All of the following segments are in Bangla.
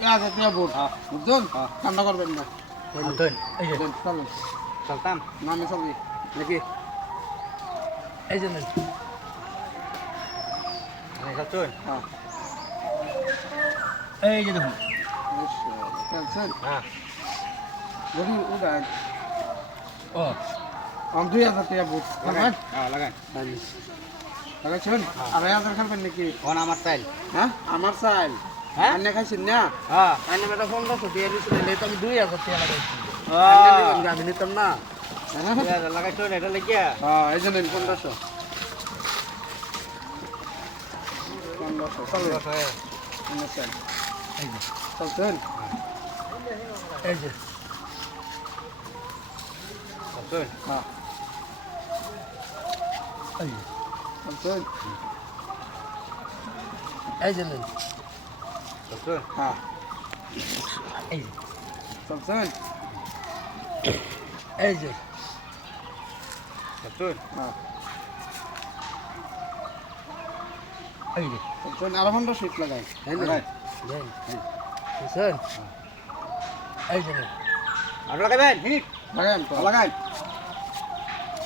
টাকা ভোট হ্যাঁ। বুঝছেন হ্যাঁ। ঠান্ডা করবেন না। চলুন চলতাম নামে চলবি নাকি? এই যে চলতুন হ্যাঁ। এই যে দেখুন। হ্যাঁ। যদি উঠান। ও। আমি দুই হাজার টাকা হ্যাঁ লাগান। লাগাইছেন আড়াই হাজার খাবেন নাকি? আমার চাইল। হ্যাঁ? আমার চাইল। হ্যাঁ আন্নে খাইছেন না? হ্যাঁ। আন্নে বেটা পনেরোশো দিয়ে দিয়েছিলেন এই তো আমি দুই হাজার টাকা লাগাইছি। আমি নিতাম না। হ্যাঁ। লাগাইছো এটা লাগিয়া হ্যাঁ এই জন্য পনেরোশো। পনেরোশো এই যে। চলছেন এই যে। হ্যাঁ। এই চলছেন এই যে চলতুন হ্যাঁ চলছেন এই যে চলতুন হ্যাঁ এই যে আরও পনেরো সিট লাগাই। হ্যাঁ। না। দেন বুঝছেন এই যে আর লাগাবেন? হিট লাগান তো। লাগান।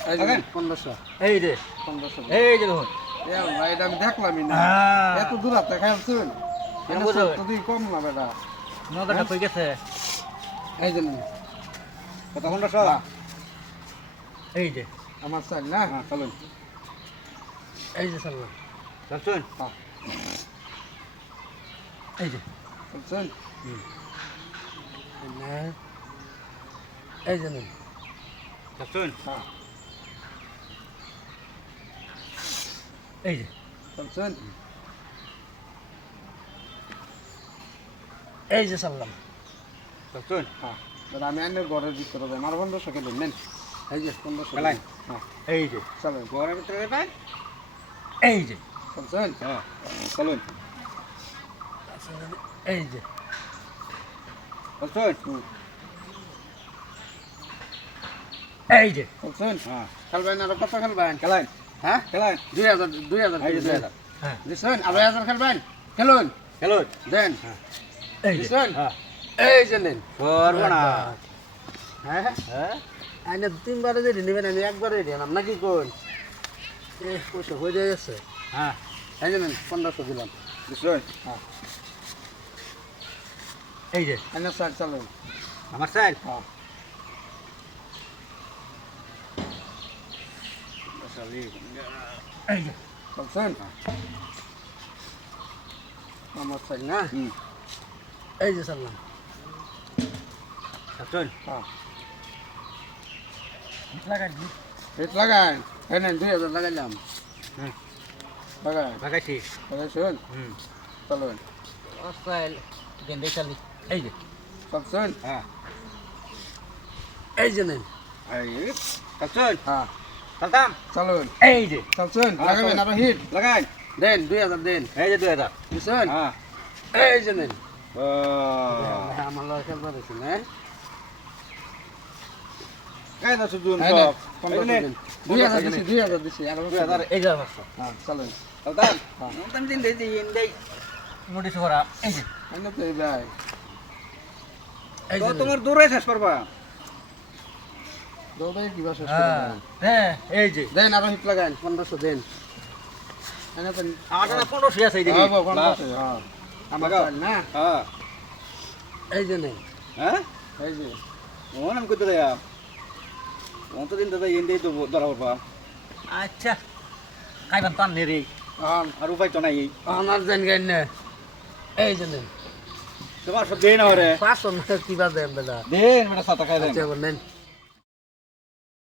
এই যে পনেরোশো। এই যে পনেরোশো। এই যে দেখুন। ভাই এটা আমি দেখলামই না। হ্যাঁ। এত দূর বুঝাবেন? যদি কম না বেটা। নদাটা কই গেছে। এই জন্য কত পনেরোশো এই যে। আমার চাইল না? হ্যাঁ চলুন। এই যে চাললাম চলছুন হ্যাঁ এই যে। চলছেন এই যে চলছুন হ্যাঁ এই যে। চলছেন এই যে চাললাম চলছুন হ্যাঁ। আমি আইনের ঘরের ভিতরে যাই। আমার পনেরোশো নেন। এই যে পনেরোশো? হ্যাঁ। এই যে। চলেন। ঘরের ভিতরে যাবেন এই যে। চলছেন হ্যাঁ। চলুন। এই যে। চলছুন। এই যে। চলছেন হ্যাঁ। খেলবেন আরও কত খেলবেন? খেলাইন হ্যাঁ? খেলাইন দুই হাজার দুই হাজার দুই হাজার। হ্যাঁ। দিচ্ছেন আড়াই হাজার খেলবেন? খেলুন। খেলুন। দেন। হ্যাঁ। এই যে নেন। হ্যাঁ হ্যাঁ। আইনে তিনবারে যদি নেবেন আমি একবারে দিলাম নাকি কোন পয়সা হয়ে যাচ্ছে হ্যাঁ। এই যে নেন পনেরোশো দিলাম। হ্যাঁ। এই যে আইনে স্যার চলুন। আমার চাইল হ্যাঁ। এই যে। চলছেন আমার চাই না? হুম। এই যে চলছুন হ্যাঁ। লাগাই হিট এই নেন দুই হাজার লাগাইলাম। হুম লাগান লাগাইছি। লাগাইছেন হুম। চলুন। চাইল গেন্দে চালি। এই যে। চলছেন হ্যাঁ। এই যে নেন। এই হ্যাঁ। চলতাম চলুন। এই যে। চলছেন হ্যাঁ, লাগাবেন। হিট। লাগাই। দেন দুই হাজার দেন। এই যে দুই হাজার। বুঝছেন হ্যাঁ। এই যে নেন। তোমার দূরে শেষ করবা? হ্যাঁ। হ্যাঁ এই যে। দেন আরও হিট লাগান পনেরোশো দেন। পনেরোশো আছে আমার না। হ্যাঁ। এই যে নেন হ্যাঁ? এই যে। ওন আমি কইতে দেয়া ওন দাদা এন্ডে তো ধরা পড়বা। আচ্ছা। খাইবান টান নে রে। আর উপায় তো নাই। আমার না। এই যে নেন তোমার সব দেন না রে পাঁচশো না কিবা দেন বেটা। দেন বেটা সাতা খাই দেন। আচ্ছা নেন।